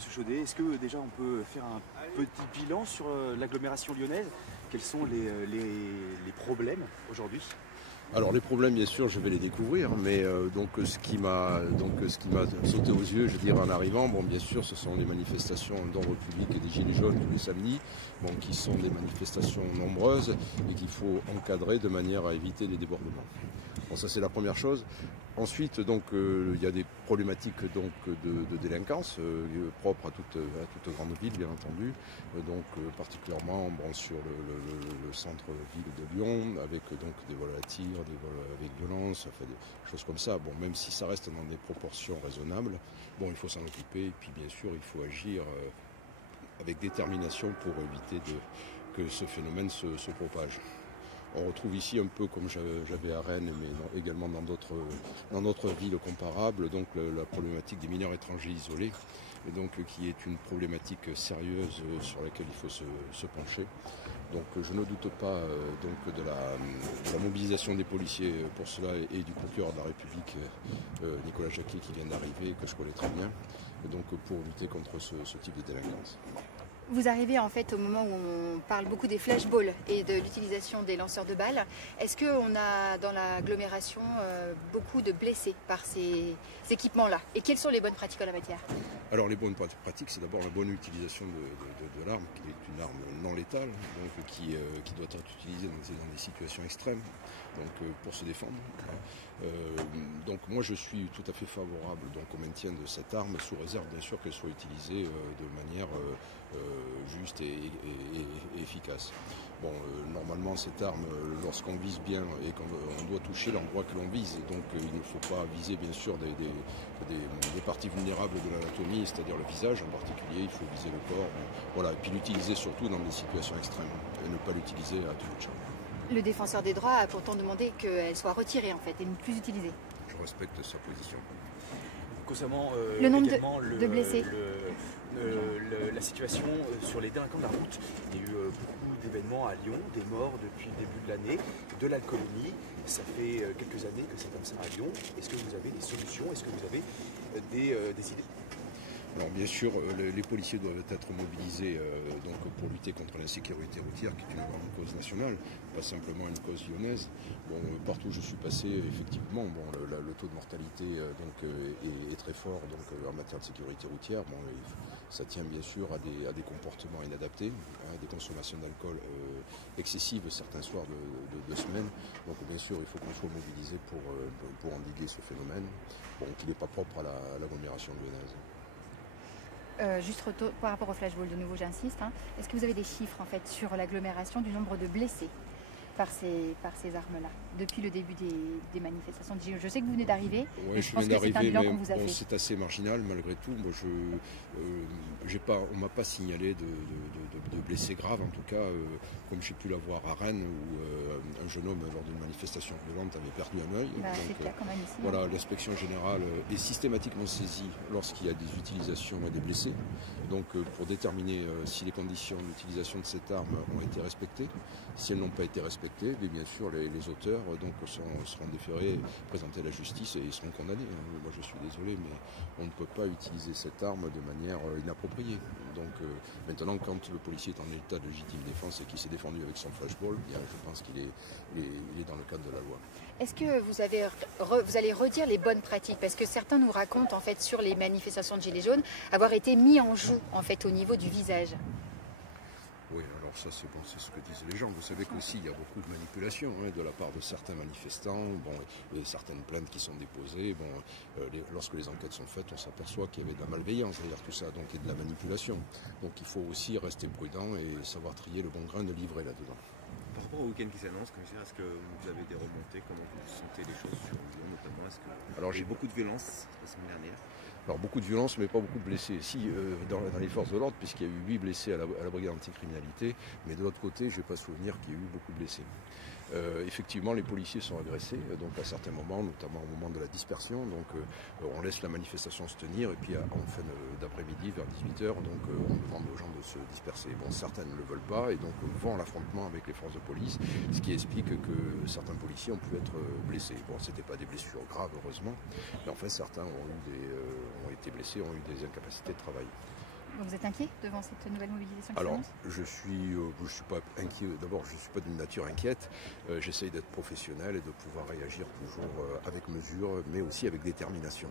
Monsieur Chaudet, est-ce que déjà on peut faire un petit bilan sur l'agglomération lyonnaise? Quels sont les problèmes aujourd'hui? Alors les problèmes, bien sûr, je vais les découvrir, mais ce qui m'a sauté aux yeux, je dirais en arrivant, bon, bien sûr, ce sont les manifestations d'ordre public et des Gilets jaunes tous les samedis, bon, qui sont des manifestations nombreuses et qu'il faut encadrer de manière à éviter les débordements. Bon, ça c'est la première chose. Ensuite, il y a des problématiques de délinquance propres à toute grande ville, bien entendu. Particulièrement sur le centre-ville de Lyon, avec des vols à tir, des vols avec violence, enfin, des choses comme ça. Bon, même si ça reste dans des proportions raisonnables, bon, il faut s'en occuper. Et puis, bien sûr, il faut agir avec détermination pour éviter que ce phénomène se propage. On retrouve ici un peu comme j'avais à Rennes, mais également dans d'autres villes comparables, donc la problématique des mineurs étrangers isolés, et donc qui est une problématique sérieuse sur laquelle il faut se pencher. Donc je ne doute pas de la mobilisation des policiers pour cela et du procureur de la République, Nicolas Jacquet, qui vient d'arriver, que je connais très bien, et donc pour lutter contre ce type de délinquance. Vous arrivez en fait au moment où on parle beaucoup des flashballs et de l'utilisation des lanceurs de balles. Est-ce qu'on a dans l'agglomération beaucoup de blessés par ces équipements-là? Et quelles sont les bonnes pratiques en la matière? Alors les bonnes pratiques, c'est d'abord la bonne utilisation de l'arme, qui est une arme non létale, donc qui doit être utilisée dans des situations extrêmes, donc pour se défendre. Donc moi je suis tout à fait favorable au maintien de cette arme, sous réserve bien sûr qu'elle soit utilisée de manière juste et efficace. Bon, normalement cette arme, lorsqu'on vise bien et qu'on doit toucher l'endroit que l'on vise, donc il ne faut pas viser bien sûr des parties vulnérables de l'anatomie, c'est-à-dire le visage en particulier, il faut viser le corps, voilà, et puis l'utiliser surtout dans des situations extrêmes, et ne pas l'utiliser à tout bout de champ. Le défenseur des droits a pourtant demandé qu'elle soit retirée en fait et ne plus utilisée. Je respecte sa position. Concernant le nombre de blessés. La situation sur les délinquants de la route, il y a eu beaucoup d'événements à Lyon, des morts depuis le début de l'année, de l'alcoolémie. Ça fait quelques années que c'est comme ça à Lyon. Est-ce que vous avez des solutions? Est-ce que vous avez des idées? Alors bien sûr, les policiers doivent être mobilisés pour lutter contre l'insécurité routière, qui est une grande cause nationale, pas simplement une cause lyonnaise. Bon, partout où je suis passé, effectivement, le taux de mortalité est très fort en matière de sécurité routière. Bon, ça tient bien sûr à des comportements inadaptés, des consommations d'alcool excessives certains soirs de semaine. Donc bien sûr, il faut qu'on soit mobilisé pour endiguer ce phénomène, qui n'est pas propre à l'agglomération lyonnaise. Juste par rapport au flashball, de nouveau j'insiste, est-ce que vous avez des chiffres en fait sur l'agglomération du nombre de blessés par ces armes-là, depuis le début des manifestations? Je sais que vous venez d'arriver, ouais, je pense que c'est un bilan qu'on vous a fait. C'est assez marginal malgré tout. Moi, on ne m'a pas signalé de blessés graves, en tout cas, comme j'ai pu l'avoir à Rennes, où un jeune homme, lors d'une manifestation violente, avait perdu un œil. C'est le cas quand même ici. Voilà, l'inspection générale est systématiquement saisie lorsqu'il y a des utilisations et des blessés, donc pour déterminer si les conditions d'utilisation de cette arme ont été respectées. Si elles n'ont pas été respectées, mais bien sûr les auteurs seront déférés, présentés à la justice et seront condamnés. Moi je suis désolé, mais on ne peut pas utiliser cette arme de manière inappropriée. Donc maintenant, quand le policier est en état de légitime défense et qu'il s'est défendu avec son flashball, bien, je pense qu'il est dans le cadre de la loi. Est-ce que vous allez redire les bonnes pratiques? Parce que certains nous racontent en fait sur les manifestations de Gilets jaunes avoir été mis en joue en fait au niveau du visage. Oui, alors ça c'est ce que disent les gens. Vous savez qu'aussi il y a beaucoup de manipulations de la part de certains manifestants, et certaines plaintes qui sont déposées. Lorsque les enquêtes sont faites, on s'aperçoit qu'il y avait de la malveillance derrière tout ça, et de la manipulation. Donc il faut aussi rester prudent et savoir trier le bon grain de livret là-dedans. Par rapport au week-end qui s'annonce, est-ce que vous avez des remontées? Comment vous sentez les choses sur Lyon notamment? Alors j'ai beaucoup de violence la semaine dernière. Alors beaucoup de violence, mais pas beaucoup de blessés. Si, dans les forces de l'ordre, puisqu'il y a eu 8 blessés à la brigade anticriminalité, mais de l'autre côté, je n'ai pas souvenir qu'il y ait eu beaucoup de blessés. Effectivement, les policiers sont agressés, donc à certains moments, notamment au moment de la dispersion. Donc on laisse la manifestation se tenir et puis en fin d'après-midi, vers 18h, donc on demande aux gens de se disperser. Bon, certains ne le veulent pas et donc vont à l'affrontement avec les forces de police, ce qui explique que certains policiers ont pu être blessés. Bon, c'était pas des blessures graves, heureusement, mais enfin certains ont été blessés, ont eu des incapacités de travail. Vous êtes inquiet devant cette nouvelle mobilisation? Alors, je suis pas inquiet. D'abord, je ne suis pas d'une nature inquiète. J'essaye d'être professionnel et de pouvoir réagir toujours avec mesure, mais aussi avec détermination.